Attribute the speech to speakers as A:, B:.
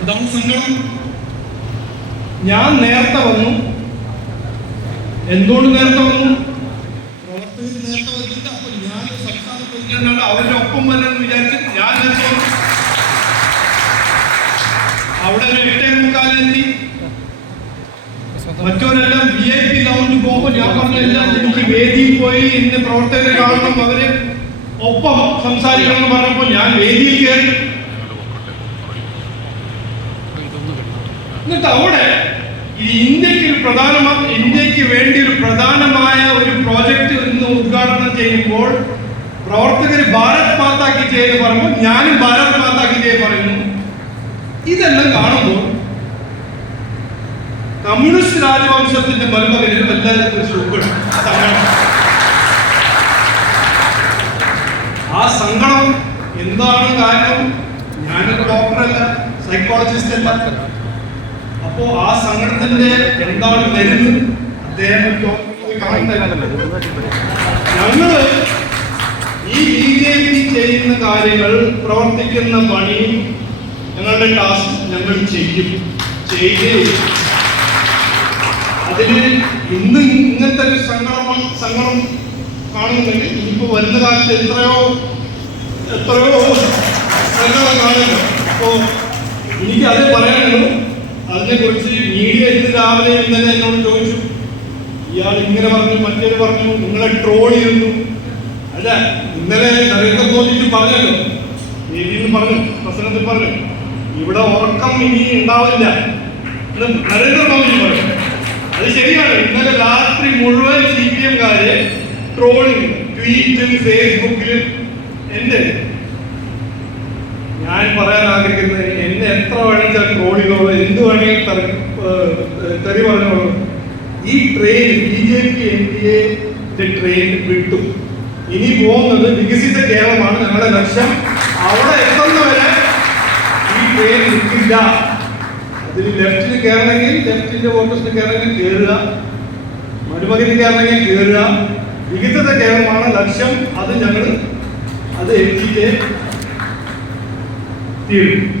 A: എന്താണ് സങ്കടം ഞാൻ നേരത്തെ വന്നു. എന്തുകൊണ്ട് നേരത്തെ വന്നു? പ്രവർത്തകർ നേരത്തെ വന്നിട്ട് അപ്പൊ ഞാൻ സംസ്ഥാന പ്രസിഡന്റാണ് അവരുടെ ഒപ്പം വരണമെന്ന് വിചാരിച്ചിട്ട് ഞാൻ നേരത്തെ അവിടെ ഒരു എട്ടേ മുക്കാലെത്തി മറ്റവരെല്ലാം വി ഐ പി ലൗഞ്ച് പോകുമ്പോൾ ഞാൻ പറഞ്ഞെല്ലാം എനിക്ക് വേദിയിൽ പോയി. ഇന്ന് പ്രവർത്തകരെ കാണണം. അവരെ ഒപ്പം സംസാരിക്കണം എന്ന് പറഞ്ഞപ്പോൾ ഞാൻ വേദിയിൽ കയറി. എന്നിട്ട് അവിടെ ഇന്ത്യയ്ക്ക് ഒരു പ്രധാനമായ ഇന്ത്യയ്ക്ക് വേണ്ടി ഒരു പ്രധാനമായ ഒരു പ്രോജക്റ്റ് ഇന്ന് ഉദ്ഘാടനം ചെയ്യുമ്പോൾ പ്രവർത്തകർ ഭാരത് മാതാക്കി ചെയ്ത് പറയുമ്പോൾ ഞാനും ഭാരത് മാതാക്കി ചെയ്ത് പറയുന്നു. ഇതെല്ലാം കാണുമ്പോൾ കമ്മ്യൂണിസ്റ്റ് രാജവംശത്തിന്റെ മരുമകന് എല്ലാവരും സുഖം ആ സങ്കടം എന്താണ് കാരണം? ഞാനൊരു ഡോക്ടറല്ല സൈക്കോളജിസ്റ്റ് അല്ല. അപ്പോ ആ സങ്കടത്തിന്റെ എന്താണ് വരുന്നത് അദ്ദേഹം ഞങ്ങൾ ഈ ബി ജെ പി ചെയ്യുന്ന കാര്യങ്ങൾ പ്രവർത്തിക്കുന്ന പണി ഞങ്ങളുടെ ടാസ്ക് ഞങ്ങൾ ചെയ്യും. ചെയ്തേ. അതിന് ഇന്ന് ഇങ്ങനത്തെ ഒരു സങ്കടം സങ്കടം കാണുന്നുണ്ടെങ്കിൽ ഇനിയിപ്പോ വരുന്ന കാലത്ത് എത്രയോ എത്രയോ സങ്കടം കാണുന്നു അപ്പോ എനിക്ക് അത് പറയാനുള്ളൂ അതിനെ കുറിച്ച് മീഡിയ ഇന്ന് രാവിലെ ഇന്നലെ എന്നോട് ചോദിച്ചു. ഇയാൾ ഇങ്ങനെ പറഞ്ഞു മറ്റേത് പറഞ്ഞു നിങ്ങളെ ട്രോൾ ചെയ്യുന്നു. അല്ല ഇന്നലെ നരേന്ദ്രമോദിക്ക് പറഞ്ഞല്ലോ. വേദിയിൽ പറഞ്ഞു പ്രസംഗത്തിൽ പറഞ്ഞു. ഇവിടെ ഉറക്കം ഇനി ഉണ്ടാവില്ല. നരേന്ദ്രമോദി പറഞ്ഞു. അത് ശരിയാണ്. ഇന്നലെ രാത്രി മുഴുവൻ സി പി എംകാര് ട്രോളിങ് ട്വീറ്റും ഫേസ്ബുക്കിൽ എന്റെ ഞാൻ പറയാൻ ആഗ്രഹിക്കുന്നത് എന്നെ എത്ര വേണമെങ്കിൽ ചെയ്തോളൂ എന്ത് വേണമെങ്കിൽ തെറി പറഞ്ഞോളൂ. ഈ train B J P N D A train വിട്ടു. ഇനി പോകുന്നത് വികസിത കേരളമാണ്. ഞങ്ങളുടെ ലക്ഷ്യം അവിടെ എത്തുന്നവരെ ഈ ട്രെയിൻ നിൽക്കില്ല അതിൽ ലെഫ്റ്റിന് കയറണമെങ്കിൽ ലെഫ്റ്റിന്റെ ഓപ്പോസിറ്റ് കയറണമെങ്കിൽ കയറുക. മരുമകന് കയറണമെങ്കിൽ കയറുക. വികസിത കേരളമാണ് ലക്ഷ്യം. അത് ഞങ്ങൾ അത് എത്തിയിട്ടേ 对。